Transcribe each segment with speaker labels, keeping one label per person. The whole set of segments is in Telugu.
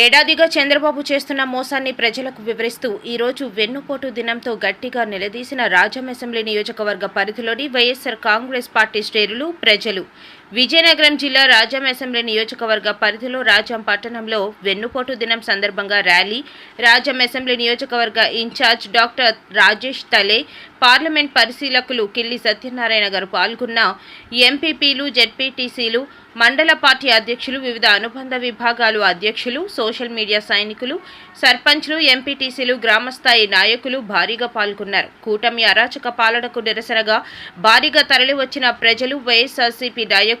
Speaker 1: ఏడాదిగా చంద్రబాబు చేస్తున్న మోసాన్ని ప్రజలకు వివరిస్తూ ఈరోజు వెన్నుపోటు దినంతో గట్టిగా నిలదీసిన రాజం అసెంబ్లీ నియోజకవర్గ పరిధిలోని వైఎస్సార్ కాంగ్రెస్ పార్టీ శ్రేణులు ప్రజలు. విజయనగరం జిల్లా రాజాం అసెంబ్లీ నియోజకవర్గ పరిధిలో రాజాం పట్టణంలో వెన్నుపోటు దినం సందర్భంగా ర్యాలీ. రాజాం అసెంబ్లీ నియోజకవర్గ incharge doctor Rajesh Tale parliament పరిశీలకులు కిల్లి సత్యనారాయణ గారు పాల్గొన్న ఎంపీపీలు జెడ్పీటీసీలు మండల పార్టీ అధ్యక్షులు వివిధ అనుబంధ విభాగాలు అధ్యక్షులు సోషల్ మీడియా సైనికులు సర్పంచ్లు ఎంపీటీసీలు గ్రామస్థాయి నాయకులు భారీగా పాల్గొన్నారు. కూటమి అరాచక పాలనకు నిరసనగా భారీగా తరలివచ్చిన ప్రజలు వైఎస్ఆర్సీపీ నాయకులు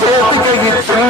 Speaker 2: Você tem que